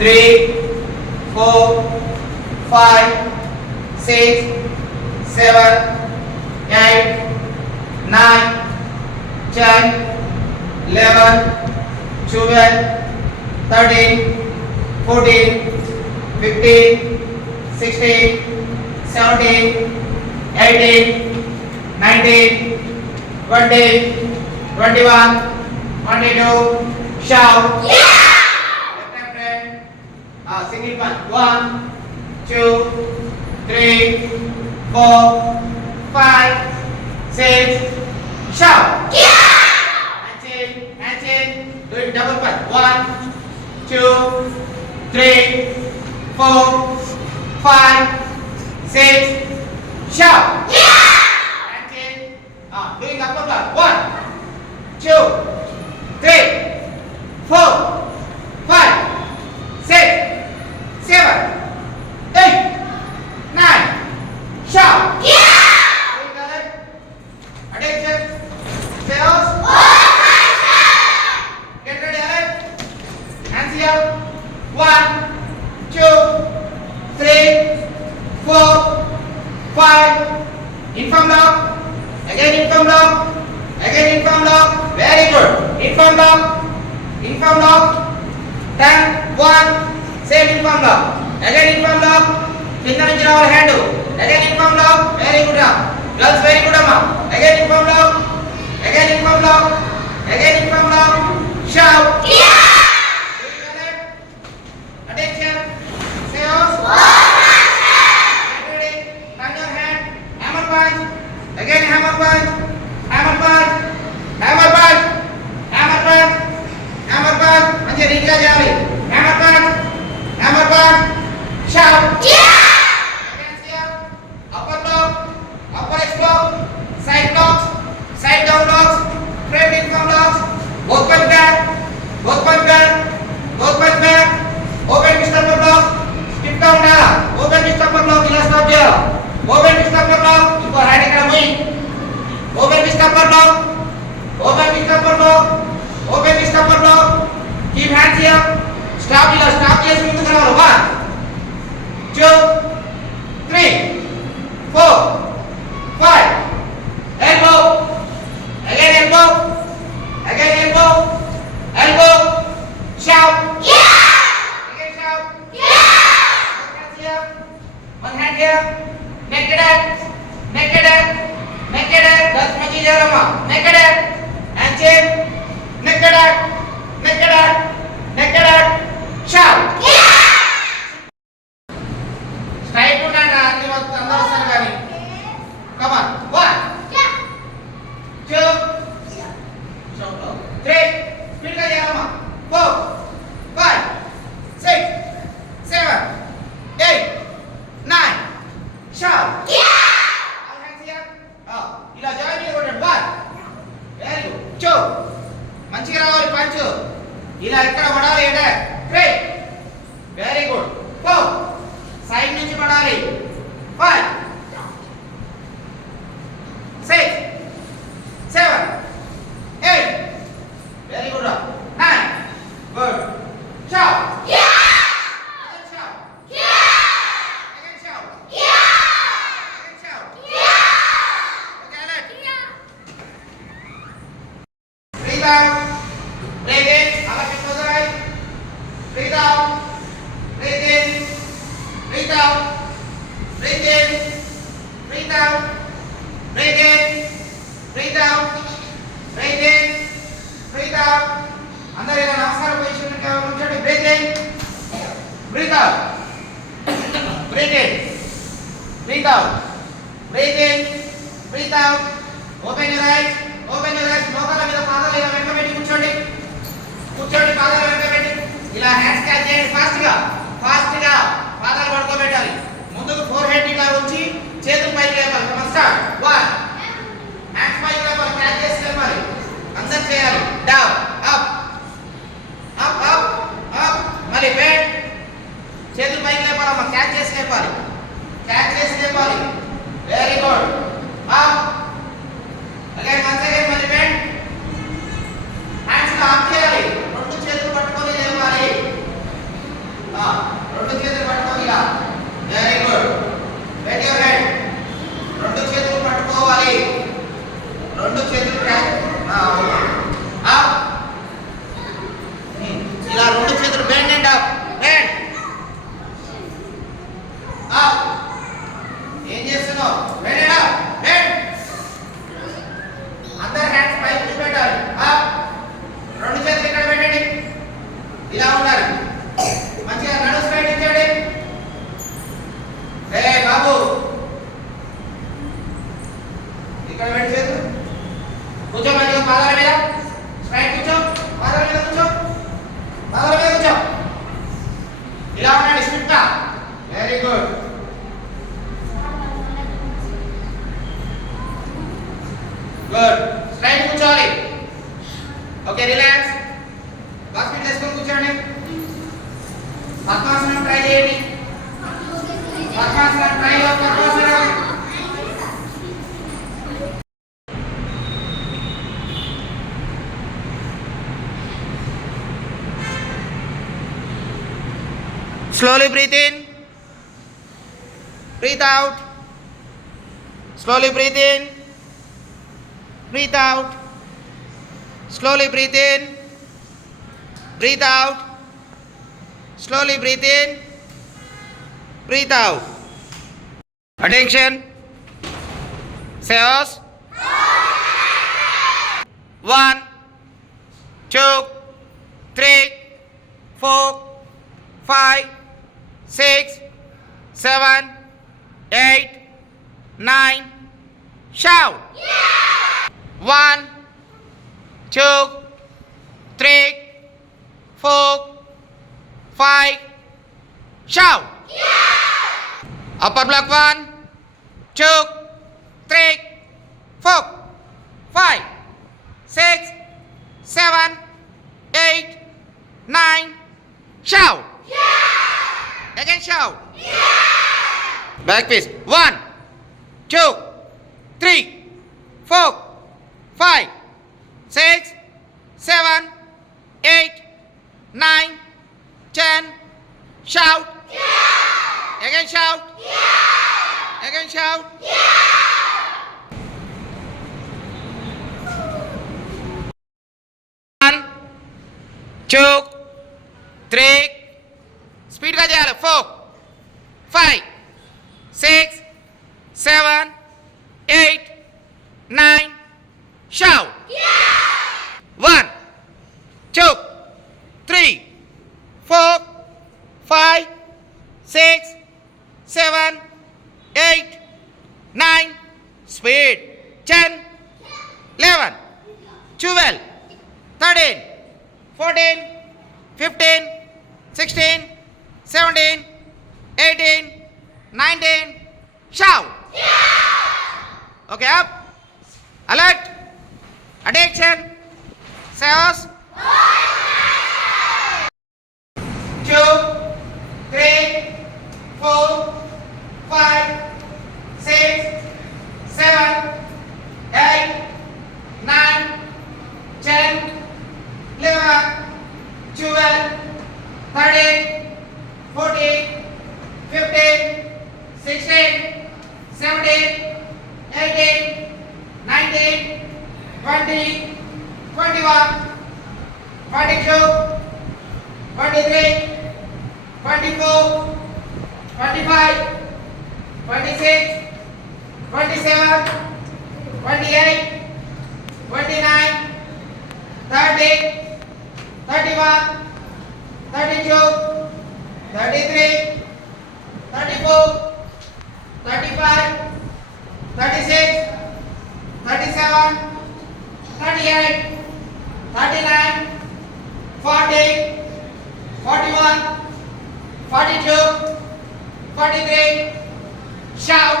3, 4, 5, 6, 7, 8, 9, 10, 11, 12, 13, 14, 15, 16, 17, 18, 19, 20, 21, 22. Shout! Yeah! Left hand. Single one. 1, 2, 3, 4, 5, 6. Shout! Yeah! And change. Do it double punch. 1, 2, 3, 4, 5, 6. Shout! Yeah! And change. Doing upper one. 1, 2, 3, 4, 5, 6, 7, 8, 9. Shout! Yeah! Doing the left. Attention. Chaos. Get ready, Alex. Hands here. 1, 2, 3, 4, 5. Inform lock. Again inform lock. Again inform lock. Very good. Inform lock. Inform lock. 10, 1. Same inform lock. Again inform lock. Kinda నుంచి రావాలి hand. Again inform lock. Very good. Girls very good amma. Again inform lock. Again inform lock. Again inform lock. Shout. Yeah! Attention. Say yours. Get ready. Turn your hand. Hammer punch. Again hammer punch. Hammer punch. Hammer punch. Hammer punch. Hammer punch. మంచి రీగా చేయాలి. Hammer punch. Hammer punch. Shout. Yeah! Hands here. Upper block. Upper X block. Side blocks. Side down blocks. Frame inform blocks. Both punch back. Both punch back. Both punch back. Open fist upper block. Skip down dah. Open fist upper block.Ila stop dia. Open fist upper block. Ikut hand ఇక్కడ పోయి. Open fist upper block. Open fist upper block. Open fist upper block. Keep hands here. Stop ఇలా stop చేసి ముందుకు రావాలి. 1, 2, 3, 4, 5. Elbow. Again elbow. Again elbow. Elbow. Shout. Yeah! Again shout. Yeah! One hand here. Naked head. Naked head. Naked head. That's much easier, amma. Naked head. And chin. Naked head. Naked head. Naked head. Shout. Yeah! Straight to hand. అందరూ వస్తారు కానీ. Come on. 1, 2, 3. Speed గా చేయాలమ్మా. 4, 5, 6, 7, 8, 9. Shout. Yeah! All hands here. ఇలా జాయిన్ మీద కొట్టండి. 1. Very good. 2. మంచిగా రావాలి పంచ్. ఇలా ఎక్కడ పడాలి అంటే 3. Very good. 4. సైడ్ నుంచి పడాలి. 5, 6, 7, 8. Very good. 9. Good. Shout. Yeah! Again shout. Yeah! Again shout. Yeah! Again shout. Yeah! Okay, Alex. Yeah. Breathe out. Breathe in. Alex, close your eyes. Breathe out. Breathe in. Breathe out. Breathe in. Breathe out. Breathe in. Breathe out. Breathe in. Breathe out. అందరూ ఇలా నమస్కారం position ఉంచండి. Breathe in, breathe out, breathe in, breathe out, breathe in, breathe out. Open your eyes, open your eyes. మోకాళ్ళ మీద పాదాలు ఇలా వెనక పెట్టి కూర్చోండి. కూర్చోండి, పాదాలు వెనక పెట్టి ఇలా హ్యాండ్స్ క్యాచ్ చేయండి. ఫాస్ట్గా పాదాలు పడుకోబెట్టాలి. ముందుకు ఫోర్ హెడ్ ఇలా ఉంచి చేతులు పైకి లేపాలి. స్టార్ట్. 1. హ్యాండ్స్ పైకి లేపాలి, క్యాచ్ చేసి లేపాలి. అందరూ చేయాలి. Down, up, up, up, up. మళ్ళీ బెండ్. చేతులు పైకి లేపాలమ్మా, క్యాచ్ చేసి లేపాలి. క్యాచ్ చేసి లేపాలి. Very good. Up. Again once again మళ్ళీ బెండ్. హ్యాండ్స్ అప్ చేయాలి. రెండు చేతులు పట్టుకొని లేపాలి. ఇలా రెండు చేతులు bend and up, bend up. ఏం చేస్తున్నావు? Bend and up, bend. అందరు హ్యాండ్స్ పైకి పెట్టాలి. అప్, రెండు చేతులు ఇక్కడ పెట్టండి. ఇలా ఉండాలి. మంచిగా నడు స్ట్రైట్ ఇచ్చేయండి. రే బాబు, ఇక్కడ పెట్టి చేతులు కూర్చో. మంచిగా పాదాల మీద స్ట్రైట్ కూర్చో. పాదాల మీద కూర్చో. పాదాల మీద కూర్చో. ఇలా ఉండండి స్ట్రిక్ట్ గా. Very good. గుడ్. స్ట్రైట్ కూర్చోవాలి. Okay, relax. బాక్స్ మీద వేసుకొని కూర్చోండి. పద్మాసనం ట్రై చేయండి. పద్మాసనం ట్రై చేయండి. పద్మాసనం. Slowly breathe in, breathe out. Slowly breathe in, breathe out. Slowly breathe in, breathe out. Slowly breathe in, breathe out. Attention. Say yours. 1, 2, 3, 4, 5, 6, 7, 8, 9. Shout. 1, 2, 3, 4, 5. Shout. Upper block 1, 2, 3, 4, 5, 6, 7, 8, 9. Shout. Again shout. Back piece. 1, 2, 3, 4, 5, 6, 7, 8, 9, 10. Shout. Again shout. Again shout. 1, 2, 3. Speed గా చేయాలి. 4, 5, 6, 7, 8, 9. Shout. 1, 2, 3, 4, 5, 6, 7, 8, 9. Speed. 10, 11, 12, 13, 14, 15, 16, 17, 18, 19. Shout. Okay, up. Alert. Attention. Say yours. 2, 3, 4, 5, 6, 7, 8, 9, 10, 11, 12, 13, 14, 15, 16, 17, 18, 19, 20, 21, 22, 23, 24, 25, 26, 27, 28, 29, 30, 31, 32, 33, 34, 35, 36, 37, 38, 39, 40, 41, 42, 43. Shout.